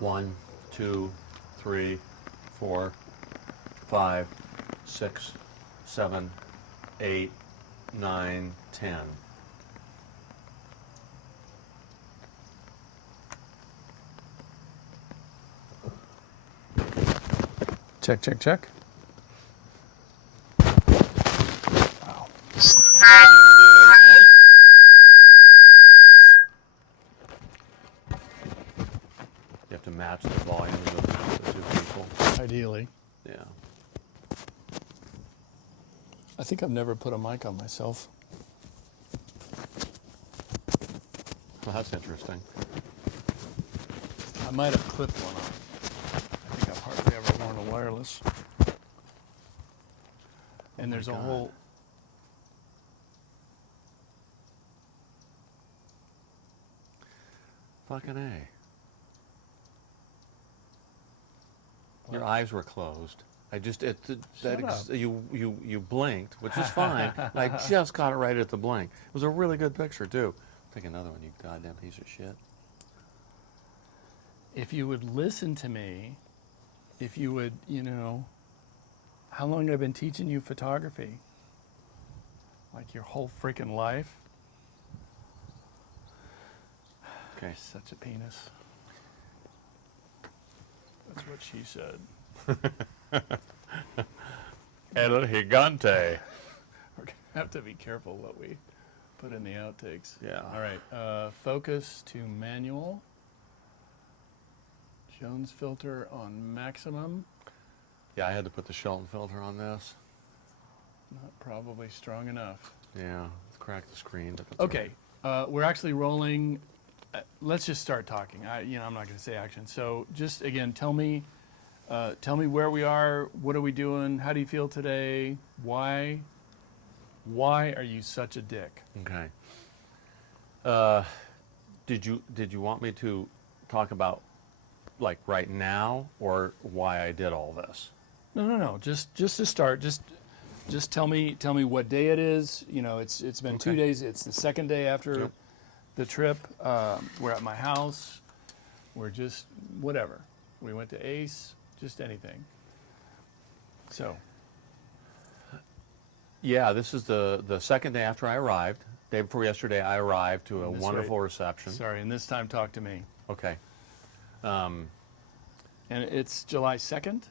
1, 2, 3, 4, 5, 6, 7, 8, 9, 10. Check, check, check. Wow. You have to match the volume of the two people. Ideally. Yeah. I think I've never put a mic on myself. Well, that's interesting. I might have clipped one on. I think I've hardly ever worn a wireless. And there's a God. whole... Fucking A. Your eyes were closed. You blinked, which is fine. I just got it right at the blink. It was a really good picture too. Take another one, you goddamn piece of shit. If you would listen to me, if you would, how long have I been teaching you photography? Like your whole freaking life? Okay. Such a penis. That's what she said. El Gigante. We're going to have to be careful what we put in the outtakes. Yeah. All right. Focus to manual. Jones filter on maximum. Yeah, I had to put the Shelton filter on this. Not probably strong enough. Yeah, let's crack the screen. But that's Okay. We're actually rolling. Let's just start talking. I'm not going to say action. So just, again, tell me where we are. What are we doing? How do you feel today? Why are you such a dick? Okay. Did you want me to talk about like right now or why I did all this? No. Just to start, just tell me what day it is. It's been 2 days. It's the second day after the trip. We're at my house. We're just whatever. We went to Ace. Just anything. So. Yeah, this is the second day after I arrived. Day before yesterday, I arrived to a wonderful reception. Sorry, and this time talk to me. Okay. And it's July 2nd?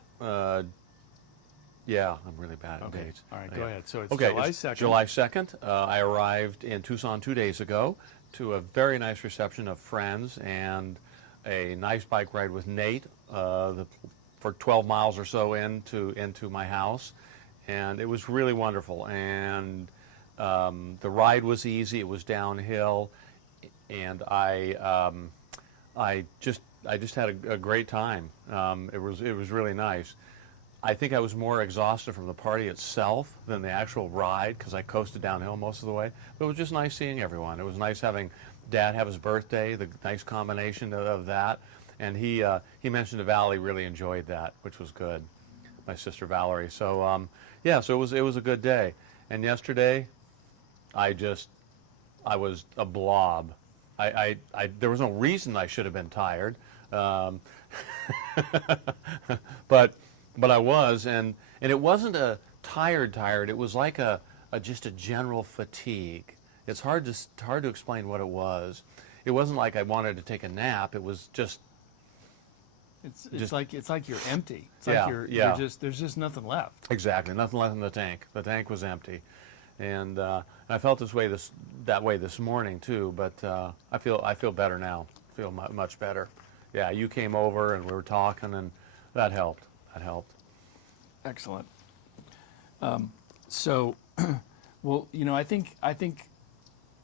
Yeah, I'm really bad at dates. All right, go ahead. So it's Okay, July it's 2nd. July 2nd. I arrived in Tucson 2 days ago to a very nice reception of friends and a nice bike ride with Nate for 12 miles or so into my house. And it was really wonderful. And the ride was easy. It was downhill. And I just had a great time. It was really nice. I think I was more exhausted from the party itself than the actual ride because I coasted downhill most of the way. But it was just nice seeing everyone. It was nice having Dad have his birthday, the nice combination of that. And he mentioned that Valerie really enjoyed that, which was good. My sister Valerie. So so it was a good day. And yesterday, I was a blob. There was no reason I should have been tired, but I was, and it wasn't a tired. It was like just a general fatigue. It's hard to explain what it was. It wasn't like I wanted to take a nap. It was just. It's like you're empty. It's Yeah, like you're just there's just nothing left. Exactly, nothing left in the tank. The tank was empty, and I felt that way this morning too. But I feel better now. I feel much better. Yeah, you came over and we were talking, and that helped. Excellent. So, well, I think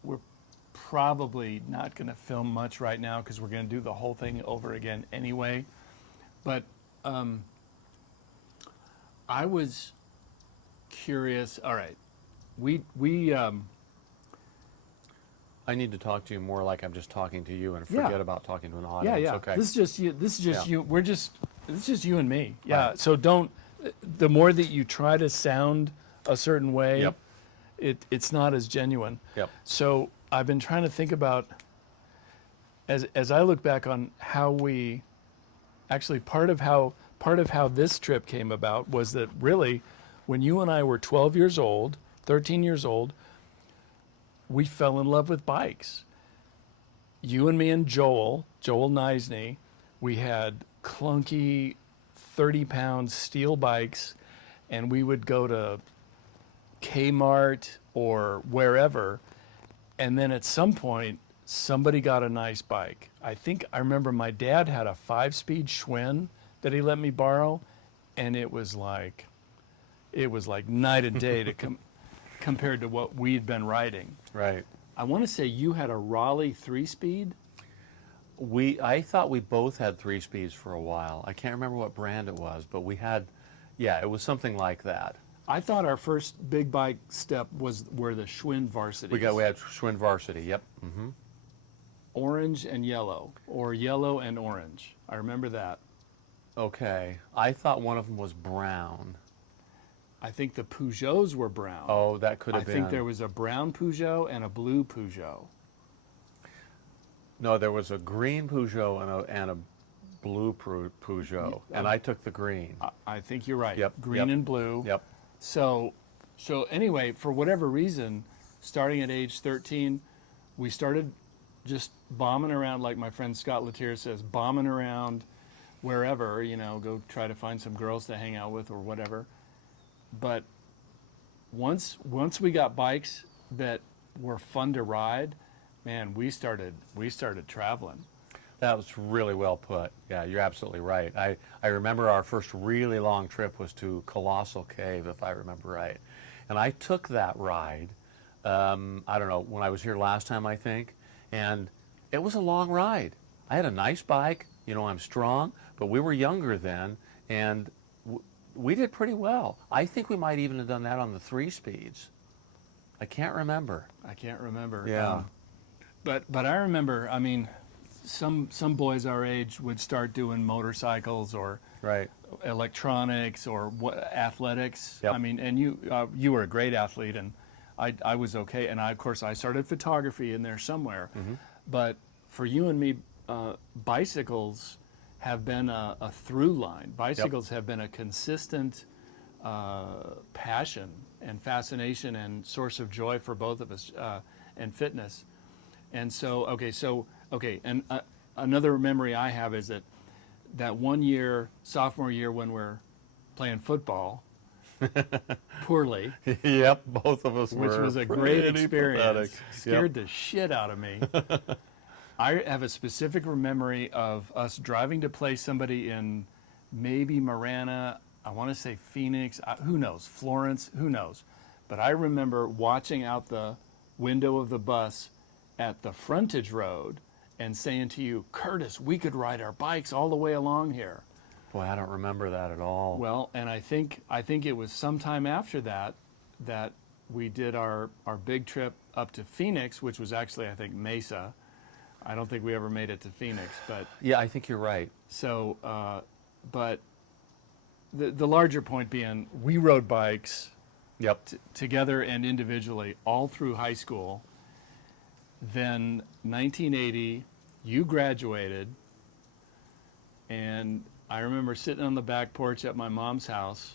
we're probably not going to film much right now because we're going to do the whole thing over again anyway. But I was curious. All right, we I need to talk to you more like I'm just talking to you and forget about talking to an audience. Yeah. Okay. This is just you. This is just Yeah. you. This is just you and me. Yeah. Right. So don't. The more that you try to sound a certain way, Yep. it's not as genuine. Yep. So I've been trying to think about as I look back on how we actually part of how this trip came about was that really, when you and I were 12 years old, 13 years old, we fell in love with bikes. You and me and Joel Neisney, we had clunky 30-pound steel bikes, and we would go to Kmart or wherever, and then at some point, somebody got a nice bike. I remember my dad had a 5-speed Schwinn that he let me borrow, and it was like night and day compared to what we'd been riding. Right. I want to say you had a Raleigh 3-speed. I thought we both had 3 speeds for a while. I can't remember what brand it was, but we had, yeah, it was something like that. I thought our first big bike step were the Schwinn Varsities. We had Schwinn Varsity. Yep. Mm-hmm. Orange and yellow, or yellow and orange. I remember that. Okay. I thought one of them was brown. I think the Peugeots were brown. Oh, that could have been. I think there was a brown Peugeot and a blue Peugeot. No, there was a green Peugeot and a blue Peugeot, and I took the green. I think you're right. Yep, Green yep, and blue. Yep. So anyway, for whatever reason, starting at age 13, we started just bombing around, like my friend Scott Latier says, bombing around wherever, go try to find some girls to hang out with or whatever. But once we got bikes that were fun to ride, man, we started traveling. That was really well put. Yeah, you're absolutely right. I remember our first really long trip was to Colossal Cave, if I remember right. And I took that ride, I don't know, when I was here last time, I think, and it was a long ride. I had a nice bike, I'm strong, but we were younger then, and we did pretty well. I think we might even have done that on the 3 speeds. I can't remember. Yeah. But I remember, some boys our age would start doing motorcycles or right. electronics or athletics. Yep. And you were a great athlete, and I was okay. And of course I started photography in there somewhere. Mm-hmm. But for you and me, bicycles have been a through line. Bicycles have been a consistent passion and fascination and source of joy for both of us, and fitness. And so, and another memory I have is that one year, sophomore year, when we're playing football, poorly. Yep, both of us were. Which was a great experience. Pathetic. Scared the shit out of me. I have a specific memory of us driving to play somebody in maybe Marana, I want to say Phoenix, who knows, Florence, who knows. But I remember watching out the window of the bus at the frontage road and saying to you, Curtis, we could ride our bikes all the way along here. Boy, I don't remember that at all. Well, and I think it was sometime after that we did our big trip up to Phoenix, which was actually, I think, Mesa. I don't think we ever made it to Phoenix, but yeah, I think you're right. So, but the larger point being, we rode bikes. Yep. Together and individually all through high school. Then 1980, you graduated, and I remember sitting on the back porch at my mom's house,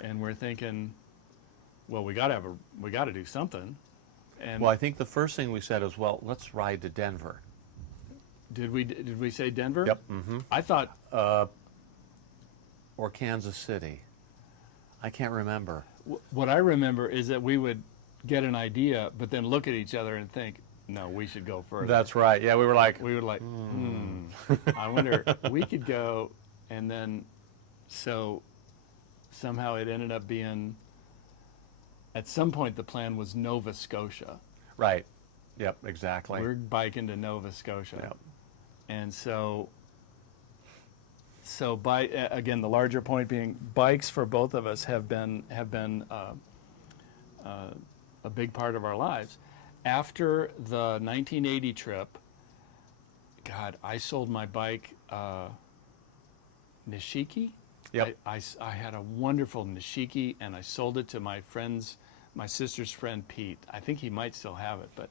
and we're thinking, well, we got to do something. And well, I think the first thing we said is, well, let's ride to Denver. Did we say Denver? Yep. Mm-hmm. I thought or Kansas City. I can't remember. What I remember is that we would get an idea, but then look at each other and think, no, we should go further. That's right. Yeah, we were like, I wonder, we could go, and then, so somehow it ended up being, at some point the plan was Nova Scotia. Right. Yep, exactly. We're biking to Nova Scotia. Yep. And so again, the larger point being, bikes for both of us have been a big part of our lives. After the 1980 trip, God, I sold my bike, Nishiki. Yep. I had a wonderful Nishiki, and I sold it to my sister's friend Pete. I think he might still have it, but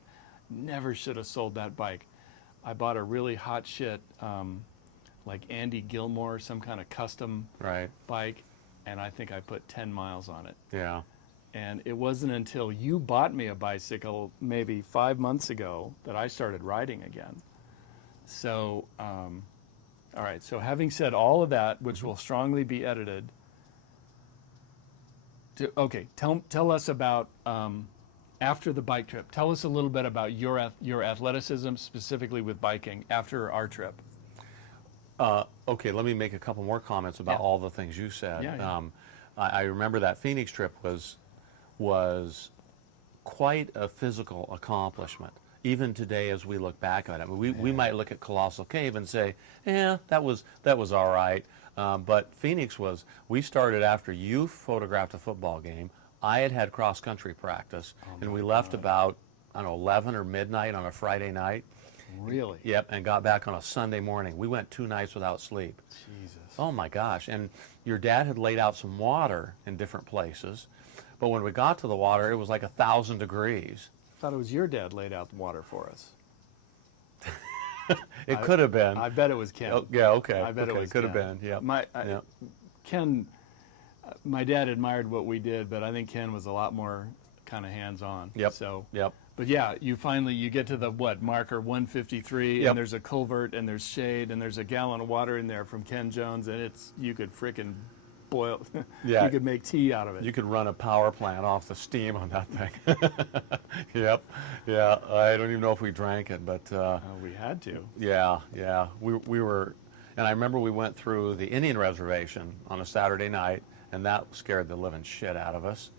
never should have sold that bike. I bought a really hot shit like Andy Gilmore, some kind of custom Right. bike, and I think I put 10 miles on it. Yeah. And it wasn't until you bought me a bicycle maybe 5 months ago that I started riding again. So, all right. So having said all of that, which will strongly be edited, okay, tell us about after the bike trip. Tell us a little bit about your athleticism, specifically with biking, after our trip. Okay, let me make a couple more comments about Yeah. all the things you said. Yeah, yeah. I remember that Phoenix trip was quite a physical accomplishment. Even today, as we look back on it, we might look at Colossal Cave and say, "Yeah, that was all right." But Phoenix was. We started after you photographed a football game. I had cross country practice, and we left about, I don't know, 11 or midnight on a Friday night. Really? Yep, and got back on a Sunday morning. We went 2 nights without sleep. Jesus. Oh my gosh. And your dad had laid out some water in different places. But when we got to the water, it was like 1,000 degrees. I thought it was your dad laid out the water for us. It could have been. I bet it was Ken. Oh, yeah, okay. I bet okay. it was Could have Ken. been, yeah. Yep. Ken, my dad admired what we did, but I think Ken was a lot more kind of hands-on. Yep. So, Yep. but yeah, you get to the marker 153, Yep. and there's a culvert, and there's shade, and there's a gallon of water in there from Ken Jones, and you could frickin' boil. Yeah. You could make tea out of it. You could run a power plant off the steam on that thing. Yep. Yeah. I don't even know if we drank it, but We had to. yeah. We were, and I remember we went through the Indian reservation on a Saturday night, and that scared the living shit out of us.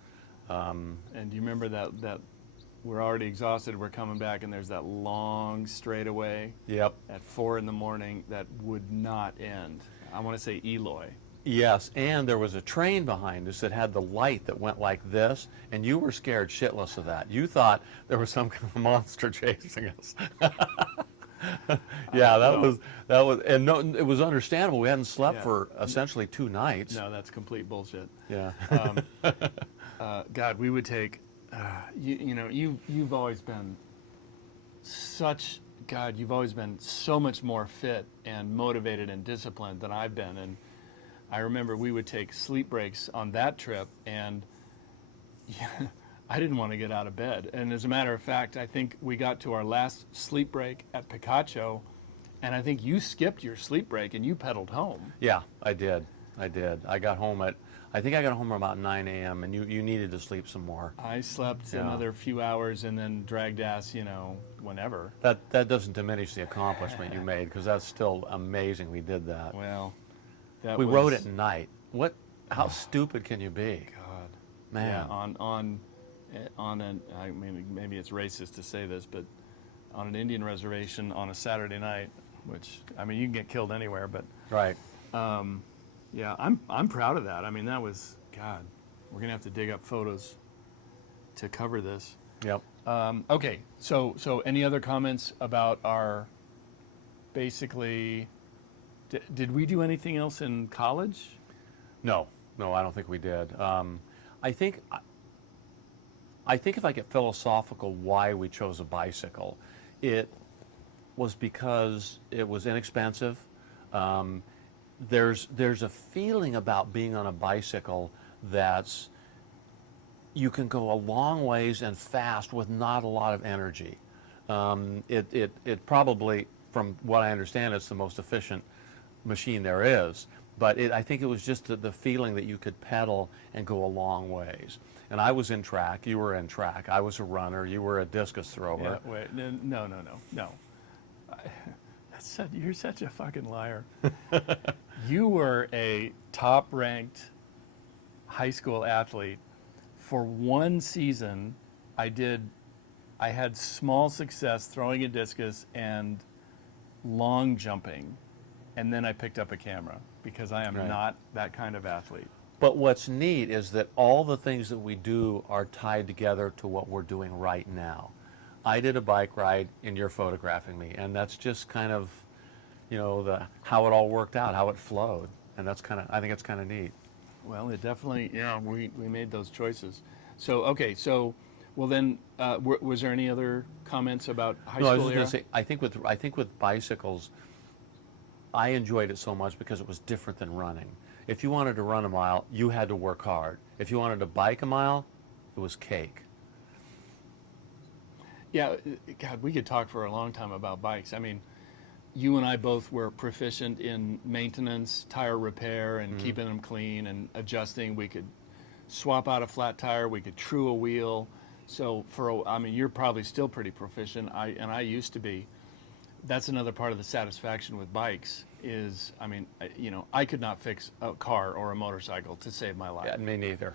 And do you remember that we're already exhausted, we're coming back, and there's that long straightaway Yep. at 4 a.m. that would not end. I want to say Eloy. Yes, and there was a train behind us that had the light that went like this, and you were scared shitless of that. You thought there was some kind of monster chasing us. Yeah, that was, and no, it was understandable. We hadn't slept Yeah. for essentially 2 nights. No, that's complete bullshit. Yeah. God, we would take, you've always been you've always been so much more fit and motivated and disciplined than I've been. And I remember we would take sleep breaks on that trip, and I didn't want to get out of bed. And as a matter of fact, I think we got to our last sleep break at Picacho, and I think you skipped your sleep break and you pedaled home. Yeah, I did. I got home I think I got home about 9 a.m. and you needed to sleep some more. I slept Yeah. another few hours and then dragged ass, whenever. That doesn't diminish the accomplishment you made, because that's still amazing we did that. Well, that We was, rode at night. How stupid can you be? God. Man. Yeah, I mean, maybe it's racist to say this, but on an Indian reservation on a Saturday night, which, I mean, you can get killed anywhere, but Right. yeah, I'm proud of that. I mean, that was, God, we're gonna have to dig up photos to cover this. Yep. Okay, so any other comments about our, basically, did we do anything else in college? No, I don't think we did. I think if I get philosophical why we chose a bicycle, it was because it was inexpensive. There's a feeling about being on a bicycle that's you can go a long ways and fast with not a lot of energy. It probably, from what I understand, it's the most efficient machine there is. But I think it was just the feeling that you could pedal and go a long ways. And I was in track, you were in track. I was a runner, you were a discus thrower. Yeah, wait, no. You're such a fucking liar. You were a top-ranked high school athlete. For one season, I had small success throwing a discus and long jumping, and then I picked up a camera because I am Right. not that kind of athlete. But what's neat is that all the things that we do are tied together to what we're doing right now. I did a bike ride and you're photographing me, and that's just kind of, how it all worked out, how it flowed. And I think it's kind of neat. Well, it definitely, we made those choices. So, okay, well then, was there any other comments about high No, I was school just era? going to say, I think with bicycles, I enjoyed it so much because it was different than running. If you wanted to run a mile, you had to work hard. If you wanted to bike a mile, it was cake. Yeah, God, we could talk for a long time about bikes. I mean, you and I both were proficient in maintenance, tire repair, and keeping them clean and adjusting. We could swap out a flat tire. We could true a wheel. So I mean, you're probably still pretty proficient. I used to be. That's another part of the satisfaction with bikes is, I mean, I could not fix a car or a motorcycle to save my life, Yeah, me neither.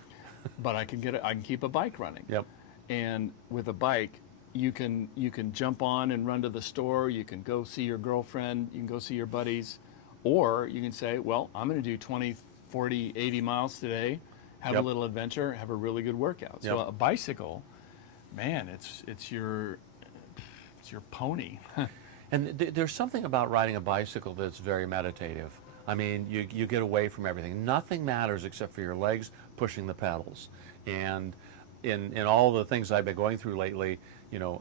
but I can keep a bike running. Yep. And with a bike, you can jump on and run to the store. You can go see your girlfriend. You can go see your buddies. Or you can say, well, I'm going to do 20, 40, 80 miles today, have a Yep. little adventure, have a really good workout. So Yep. a bicycle, man, it's your pony. And there's something about riding a bicycle that's very meditative. I mean, you get away from everything. Nothing matters except for your legs pushing the pedals. And in all the things I've been going through lately,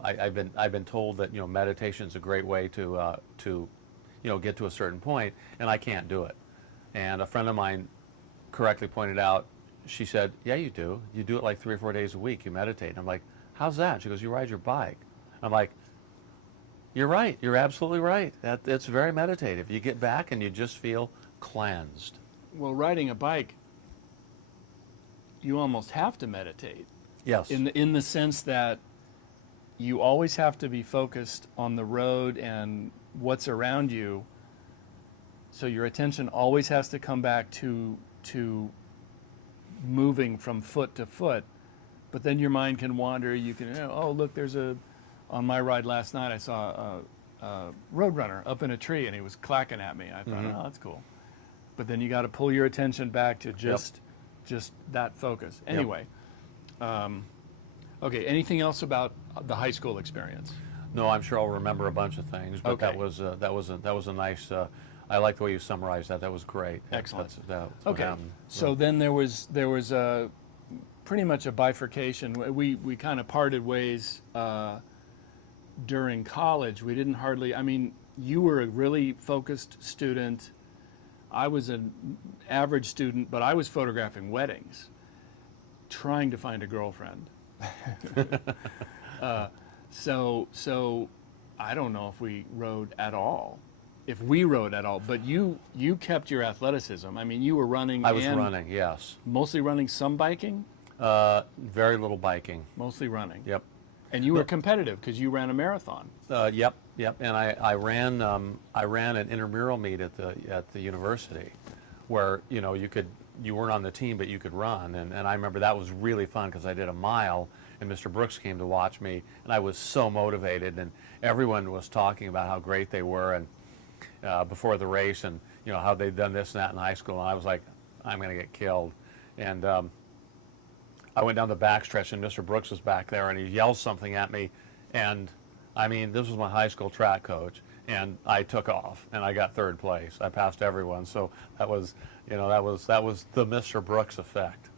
I've been told that meditation is a great way to get to a certain point, and I can't do it. And a friend of mine correctly pointed out. She said, "Yeah, you do. You do it like 3 or 4 days a week. You meditate." And I'm like, "How's that?" She goes, "You ride your bike." I'm like, "You're right. You're absolutely right. It's very meditative. You get back and you just feel cleansed." Well, riding a bike, you almost have to meditate Yes. in the sense that you always have to be focused on the road and what's around you. So your attention always has to come back to moving from foot to foot. But then your mind can wander. You can, oh, look, on my ride last night, I saw a roadrunner up in a tree and he was clacking at me. I thought, oh, that's cool. But then you got to pull your attention back to just that focus. Anyway, okay. Anything else about the high school experience? No, I'm sure I'll remember a bunch of things, but Okay. that was a nice. I like the way you summarized that. That was great. Excellent. That's what Okay. happened. So then there was a pretty much a bifurcation. We kind of parted ways during college. We didn't hardly. I mean, you were a really focused student. I was an average student, but I was photographing weddings, trying to find a girlfriend. So I don't know if we rode at all. If we rode at all, but you kept your athleticism. I mean, you were running. I was and running. Yes. Mostly running, some biking, Very little biking. mostly running. Yep. And you were competitive because you ran a marathon. Yep. And I ran an intramural meet at the university, where you weren't on the team but you could run, and I remember that was really fun because I did a mile and Mr. Brooks came to watch me and I was so motivated and everyone was talking about how great they were and before the race and how they'd done this and that in high school, and I was like, I'm going to get killed. And I went down the backstretch and Mr. Brooks was back there and he yelled something at me, and I mean, this was my high school track coach, and I took off and I got third place. I passed everyone, so that was the Mr. Brooks effect.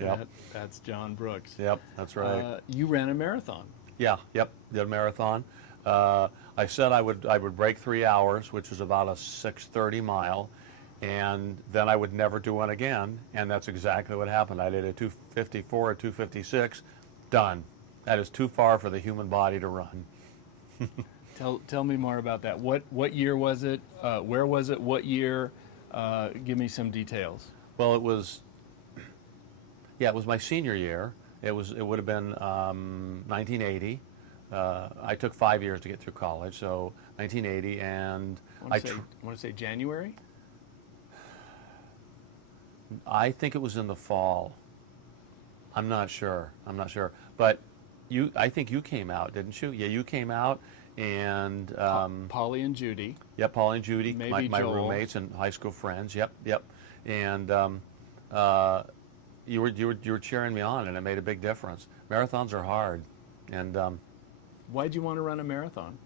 Yep. That's John Brooks. Yep, that's right. You ran a marathon. Yeah, yep, did a marathon. I said I would break 3 hours, which is about a 6:30 mile, and then I would never do one again, and that's exactly what happened. I did a 2:54, a 2:56, done. That is too far for the human body to run. Tell me more about that. What year was it? Where was it? What year? Give me some details. Well, it was my senior year. It would have been 1980. I took 5 years to get through college, so 1980, and Want to say January? I think it was in the fall. I'm not sure, but I think you came out, didn't you? Yeah, you came out, and Polly and Judy. yep, Paul and Judy, Maybe my Joel. roommates and high school friends. Yep, and you were cheering me on, and it made a big difference. Marathons are hard, and Why'd you want to run a marathon?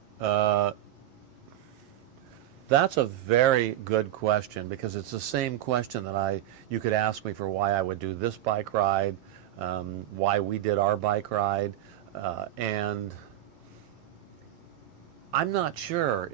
that's a very good question, because it's the same question that you could ask me for why I would do this bike ride, why we did our bike ride, and I'm not sure.